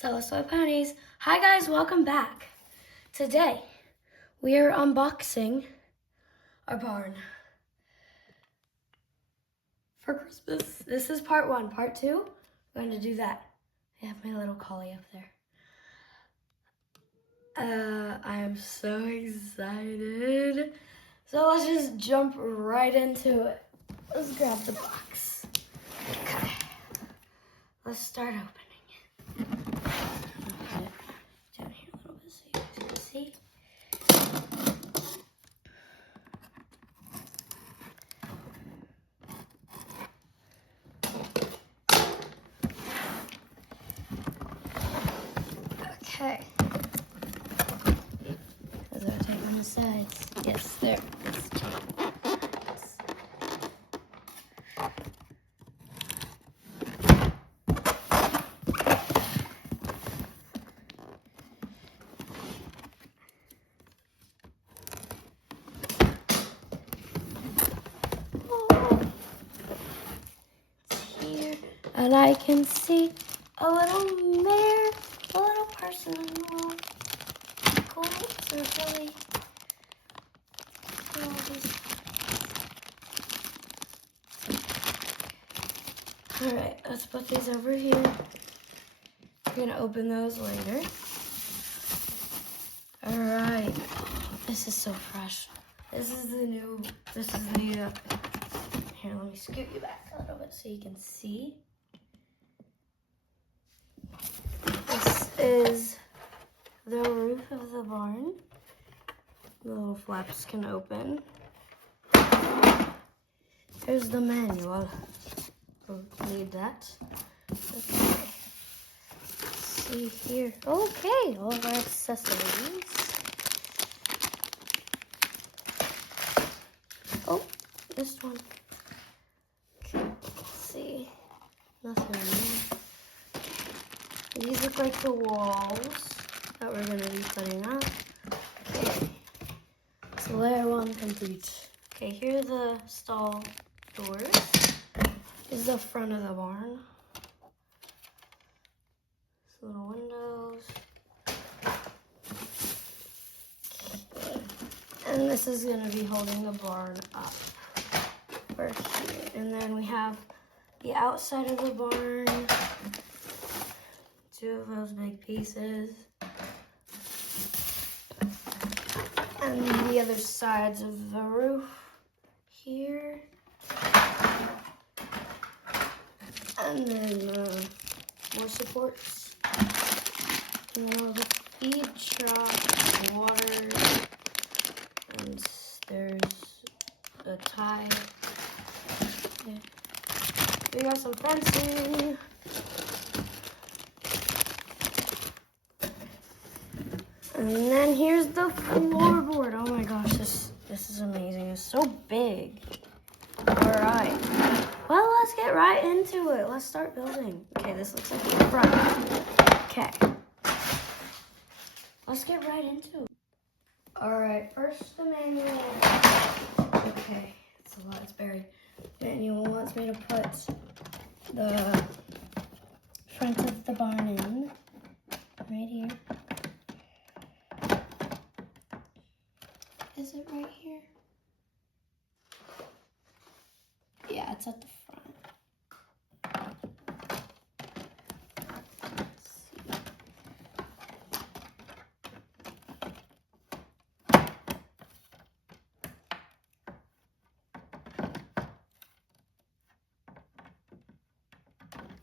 Soy Ponies. Hi guys, welcome back. Today we are unboxing our barn for Christmas. This is part one. Part two, we're going to do that. I have my little collie up there. I am so excited. So let's just jump right into it. Let's grab the box. Okay. Let's start opening it. Put it down here a little bit so you guys can see. Okay. Is there tape on the sides? Yes, there is tape. And I can see a little mare, a little person, a little goats or really. All right, let's put these over here. We're gonna open those later. All right, this is so fresh. This is the, here, let me scoot you back a little bit so you can see. This is the roof of the barn. The little flaps can open. There's the manual. We'll need that. Okay. Let's see here. Okay, all of our accessories. Oh, this one. Okay, let's see. Nothing in there. These look like the walls that we're going to be putting up. Okay, so layer one complete. Okay, here are the stall doors. This is the front of the barn. These little windows. Okay. And this is going to be holding the barn up. Over here. And then we have the outside of the barn. Two of those big pieces. And the other sides of the roof here. And then more supports. And then the feed trough, water, and there's a tie. Yeah. We got some fencing. And then here's the floorboard. Oh my gosh, this is amazing. It's so big. All right. Well, let's get right into it. Let's start building. Okay, this looks like the front. Okay. Let's get right into it. All right, first the manual. Okay, it's a lot, it's buried. Manual wants me to put the front of the barn in. Right here. Is it right here? Yeah, it's at the front. Let's see.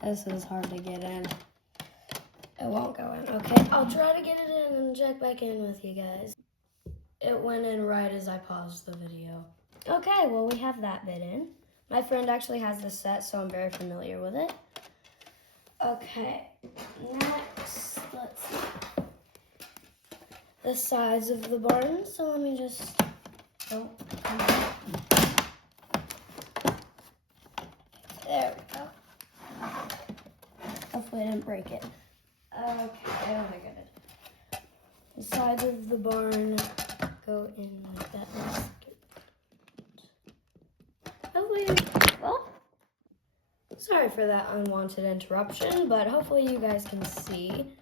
This is hard to get in. It won't go in. Okay, I'll try to get it in and check back in with you guys. It went in right as I paused the video. Okay, well, we have that bit in. My friend actually has this set, so I'm very familiar with it. Okay, next, let's see. The sides of the barn, so let me just, oh, there we go. Hopefully I didn't break it. Okay, I don't think I did. The sides of the barn go in like that. Hopefully, well, sorry for that unwanted interruption, but hopefully you guys can see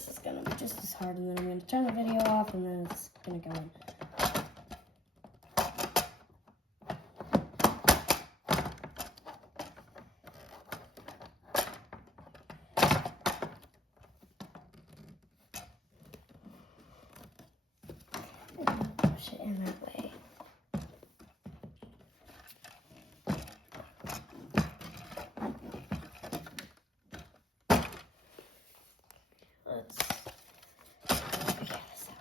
this is gonna be just as hard, and then I'm gonna turn the video off, and then it's gonna go in. Push it in that way. Let's figure this out.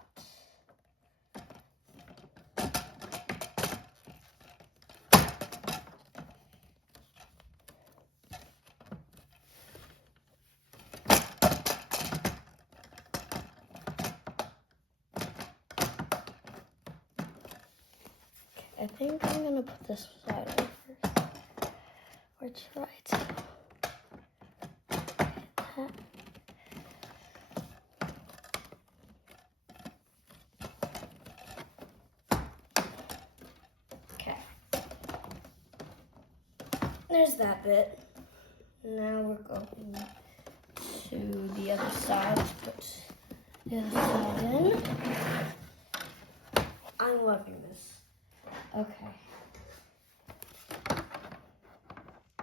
I think I'm gonna put this side on first. Or try to. That. Okay. There's that bit. Now we're going to the other side. Put the other side in. I'm loving this. Okay.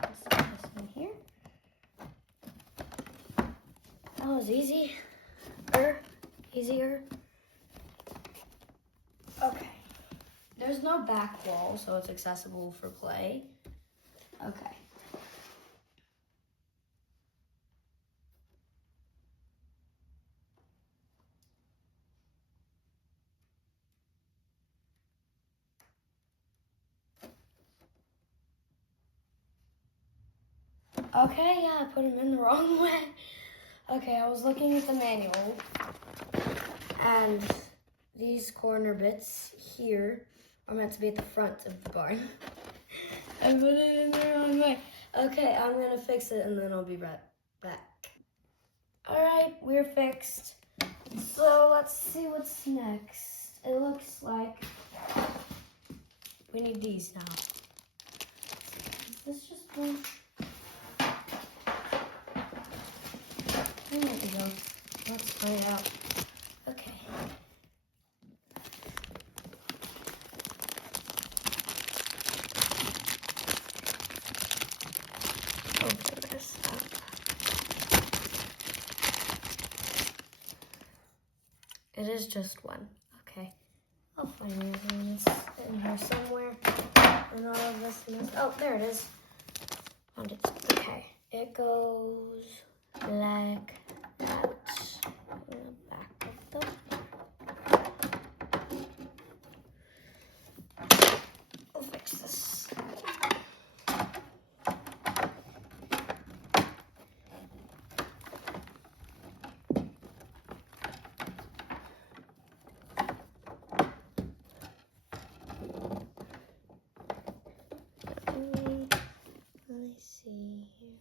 Let's put this in here. That was easy. Easier. Okay. There's no back wall, so it's accessible for play. Okay. Okay, yeah, I put him in the wrong way. Okay, I was looking at the manual, and these corner bits here are meant to be at the front of the barn. I put it in the wrong way. Okay, I'm gonna fix it and then I'll be right back. All right, we're fixed. So let's see what's next. It looks like we need these now. Is this just one? There we go. Let's find out. Okay. Open this up. It is just one. Okay. I'll find everything in here somewhere. And all of this mess. Oh, there it is. Found it. Okay. It goes like that. In the back of the. I'll fix this. Let me see here.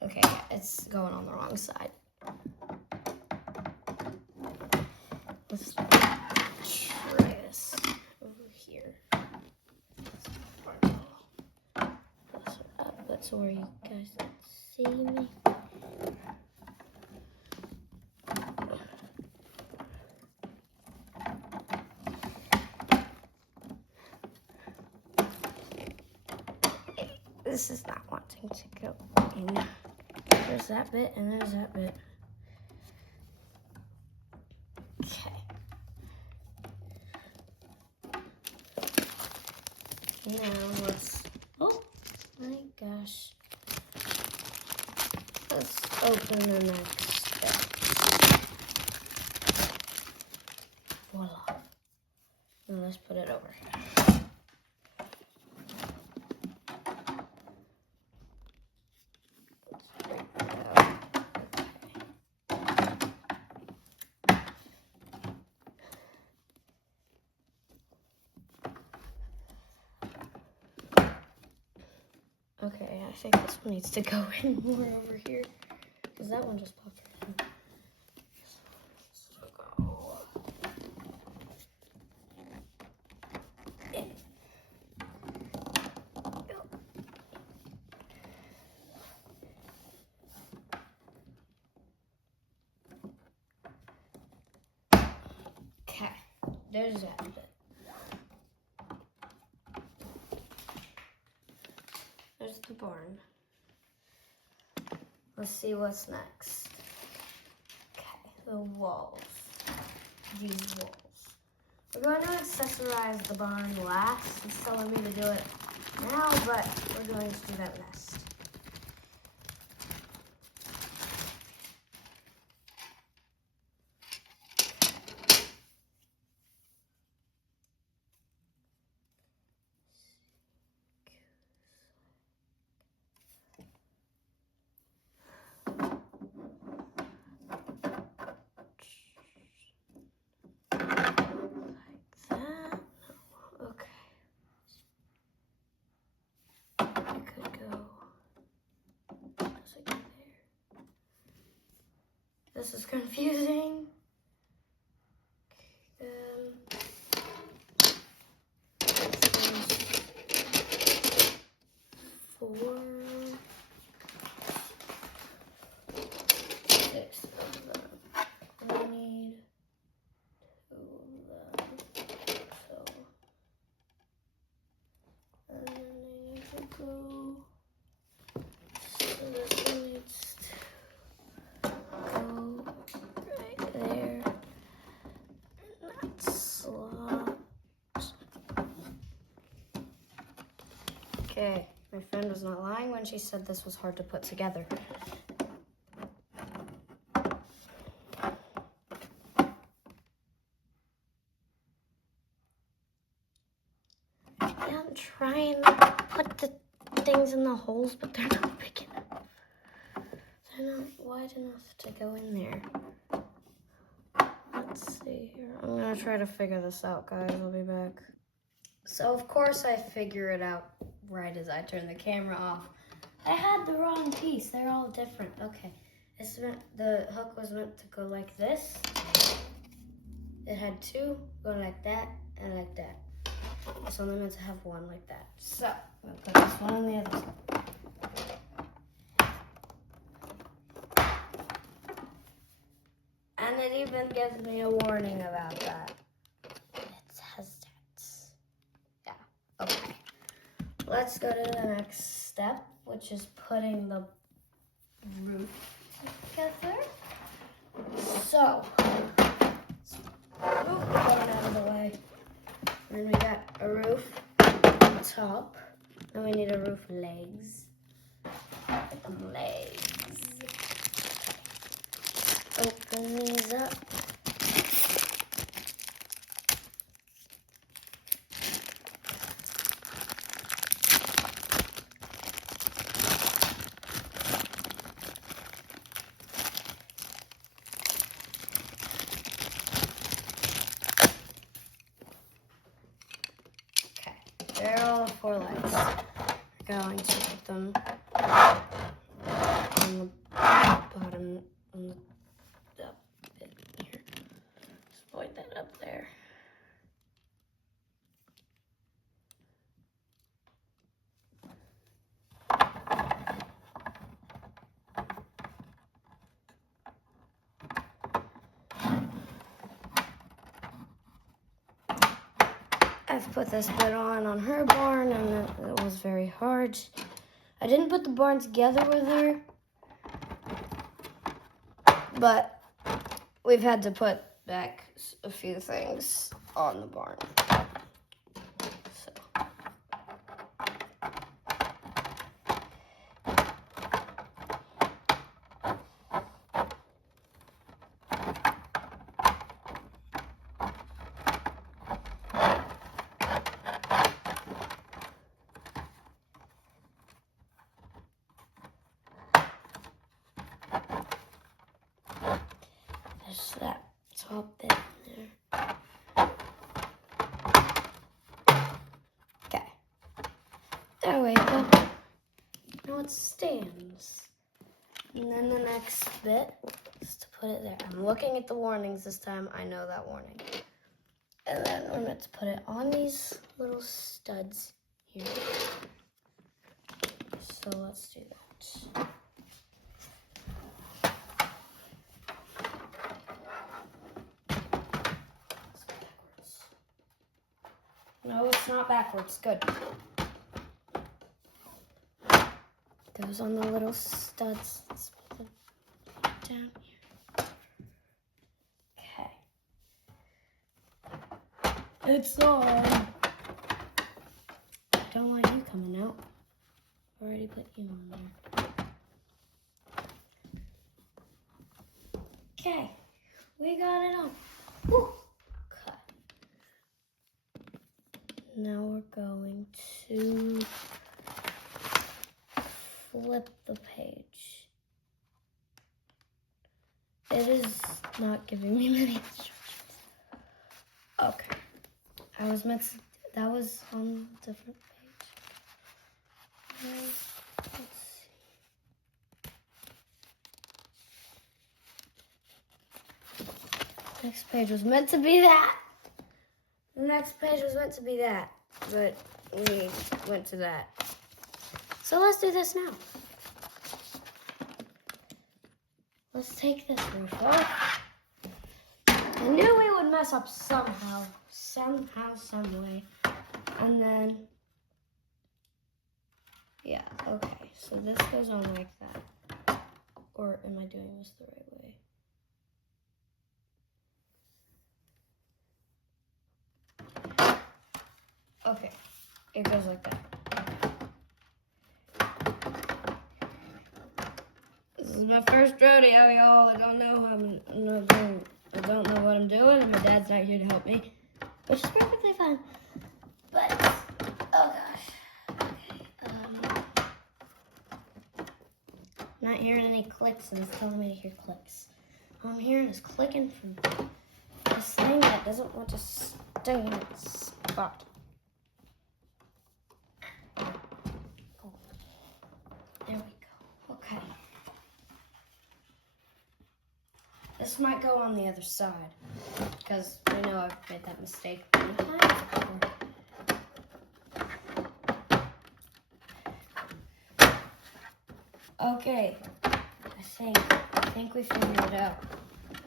Okay, it's going on the wrong side. Let's try this over here. That's where you guys can see me. This is not wanting to go in. There's that bit and there's that bit. Okay. Now let's, oh my gosh. Let's open the next step. Voila. Now let's put it over here. Okay, I think this one needs to go in more over here, because that one just popped right in. This one needs to go in. there's that bit. There's the barn. Let's see what's next. Okay, the walls. These walls. We're going to accessorize the barn last. It's telling me to do it now, but we're going to do that next. This is confusing. Four, 6 of them. We need 2 of them. So, and then they need to go. So this one needs to go right there. And that slots. Okay, my friend was not lying when she said this was hard to put together. Yeah, I'm trying to put the things in the holes, but they're not big enough. They're not wide enough to go in there. Let's see here. I'm gonna try to figure this out, guys. I'll be back. So, of course, I figure it out right as I turn the camera off. I had the wrong piece. They're all different. Okay. The hook was meant to go like this. It had 2 going like that and like that. It's only meant to have 1 like that. So, I'm gonna put this one on the other side. And it even gives me a warning about that. It says that. Yeah, okay. Let's go to the next step, which is putting the roof together. So, going out of the way. Then we got a roof on top. Then we need a roof legs. Get them legs. Open these up. There are all the 4 lights. We're going to put them on the bottom, on the up bit here. Just point that up there. I've put this bit on her barn, and it was very hard. I didn't put the barn together with her, but we've had to put back a few things on the barn. So. There's that top bit there. Okay. There we go. Now it stands. And then the next bit is to put it there. I'm looking at the warnings this time. I know that warning. And then we're meant to put it on these little studs here. So let's do that. No, it's not backwards. Good. Goes on the little studs. Let's put them down here. Okay. It's on. Don't want you coming out. Already put you on there. Okay. We got it on. Whew. Okay. Now we're going to flip the page. It is not giving me many instructions. Okay. I was meant to, that was on a different page. Let's see. Next page was meant to be that. The next page was meant to be that, but we went to that. So let's do this now. Let's take this roof off. I knew we would mess up somehow, some way. And then, yeah, okay. So this goes on like that. Or am I doing this the right way? Okay, it goes like that. This is my first rodeo, y'all. I don't know I don't know what I'm doing. My dad's not here to help me, which is perfectly fine. But oh gosh, okay. Not hearing any clicks, and it's telling me to hear clicks. All I'm hearing is clicking from this thing that doesn't want to stay in its spot. Oh, there we go. Okay. This might go on the other side, because I know I've made that mistake many times before. Okay, I think we figured it out.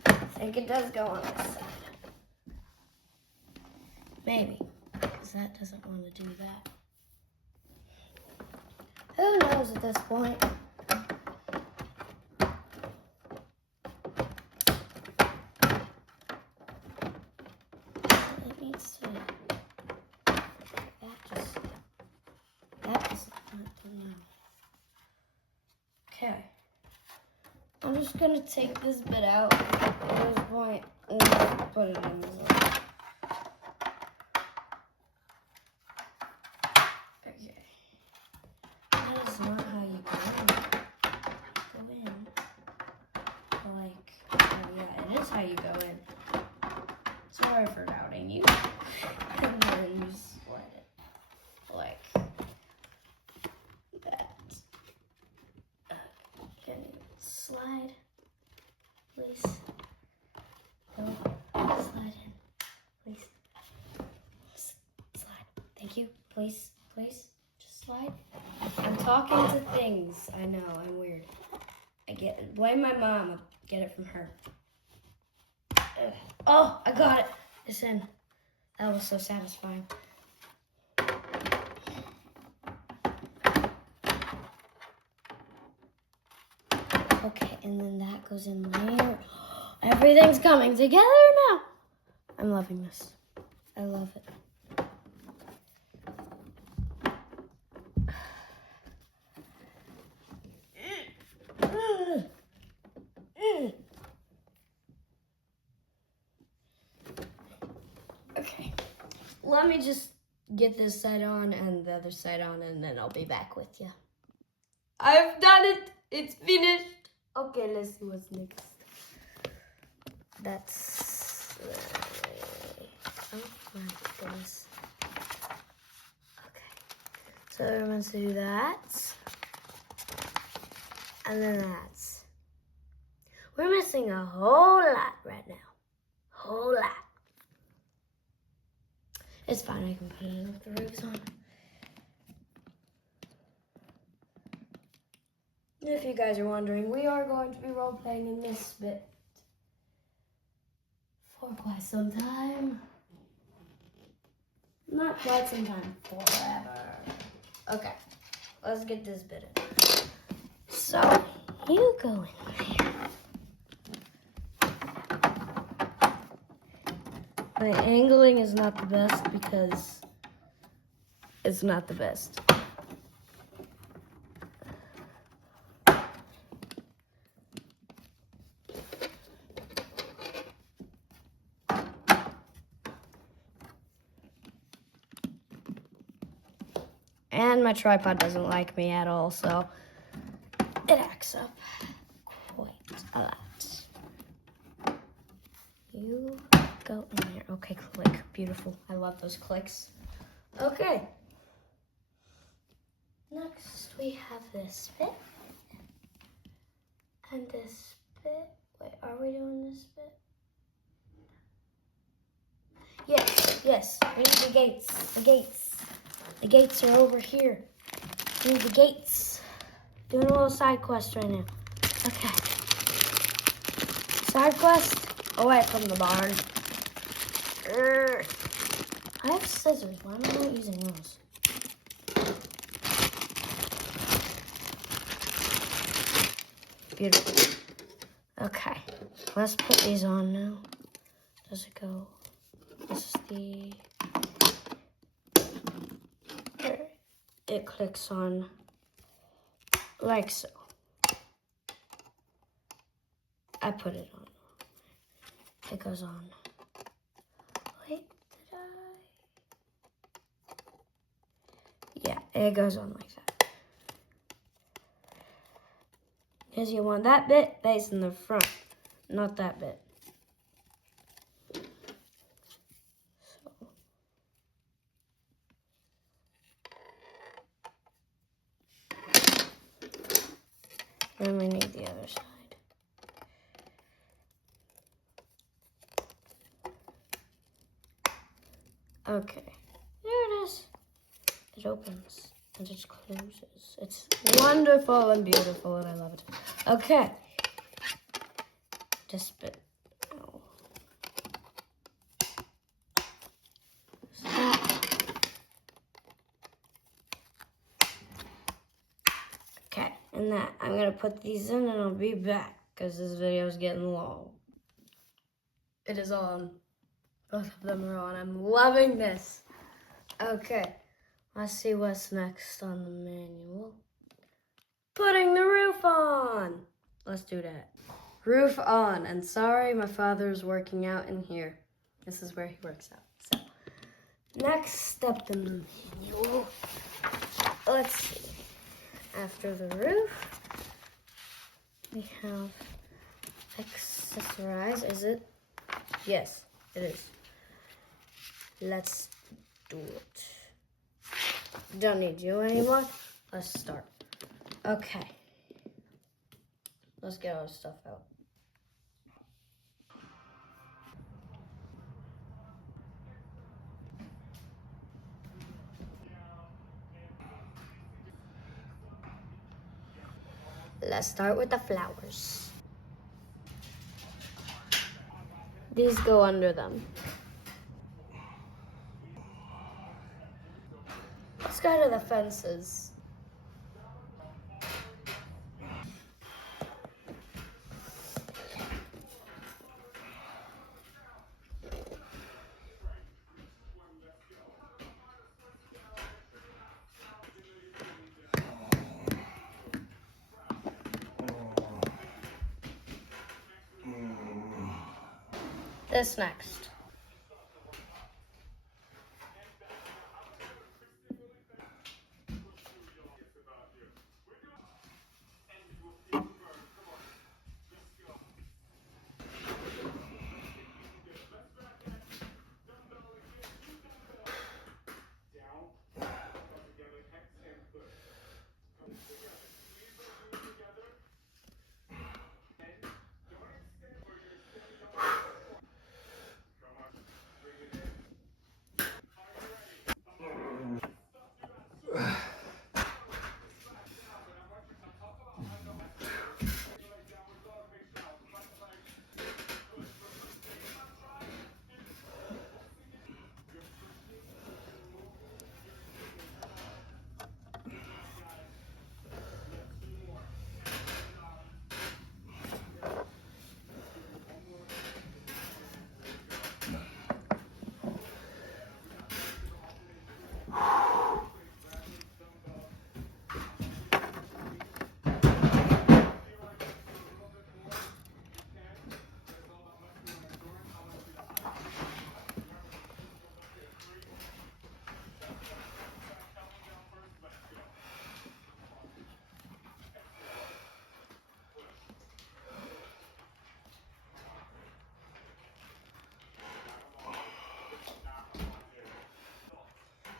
I think it does go on this side. Maybe, because that doesn't want to do that. Who knows at this point? It needs to. That is not done now. Okay. I'm just gonna take this bit out at this point and just put it in this one. Okay. That is not how you go in. Like, oh yeah, it is how you go in. Sorry for doubting you. And then you slide it like that. Can you slide, please? Go, slide in, please. Slide. Thank you. Please, just slide. I'm talking to things. I know, I'm weird. Blame my mom. I get it from her. Ugh. Oh, I got it. It's in. That was so satisfying. Okay, and then that goes in there. Everything's coming together now. I'm loving this. I love it. Okay, let me just get this side on and the other side on, and then I'll be back with you. I've done it. It's finished. Okay, let's see what's next. That's... oh my goodness. Okay. So we're meant to do that. And then that. We're missing a whole lot right now. Whole lot. It's fine, I can put it in with the roofs on. If you guys are wondering, we are going to be role-playing in this bit for quite some time. Not quite some time, forever. Okay, let's get this bit in. So, you go in there. My angling is not the best because it's not the best. And my tripod doesn't like me at all, so it acts up quite a lot. You go in there. Okay, click. Beautiful. I love those clicks. Okay. Next, we have this bit. And this bit. Wait, are we doing this bit? Yes. We need the gates. The gates are over here. We need the gates. Doing a little side quest right now. Okay. Side quest away from the barn. I have scissors. Why am I not using those? Beautiful. Okay. Let's put these on now. Does it go? This is the... It clicks on like so. I put it on. It goes on. Wait, did I? Yeah, it goes on like that. Because you want that bit facing the front, not that bit. Then we need the other side. Okay, there it is. It opens and it closes. It's wonderful and beautiful and I love it. Okay. Just bit. Ow. Stop. Okay, and that I'm gonna put these in and I'll be back because this video is getting long. It is on. Both of them are on. I'm loving this. Okay, let's see what's next on the manual. Putting the roof on. Let's do that. Roof on. And sorry, my father's working out in here. This is where he works out. So, next step in the manual. Let's see. After the roof, we have accessorize. Is it? Yes, it is. Let's do it. Don't need you anymore. Let's start. Okay. Let's get our stuff out. Let's start with the flowers. These go under them. Let's go to the fences. This next.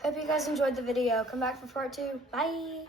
Hope you guys enjoyed the video. Come back for part 2. Bye.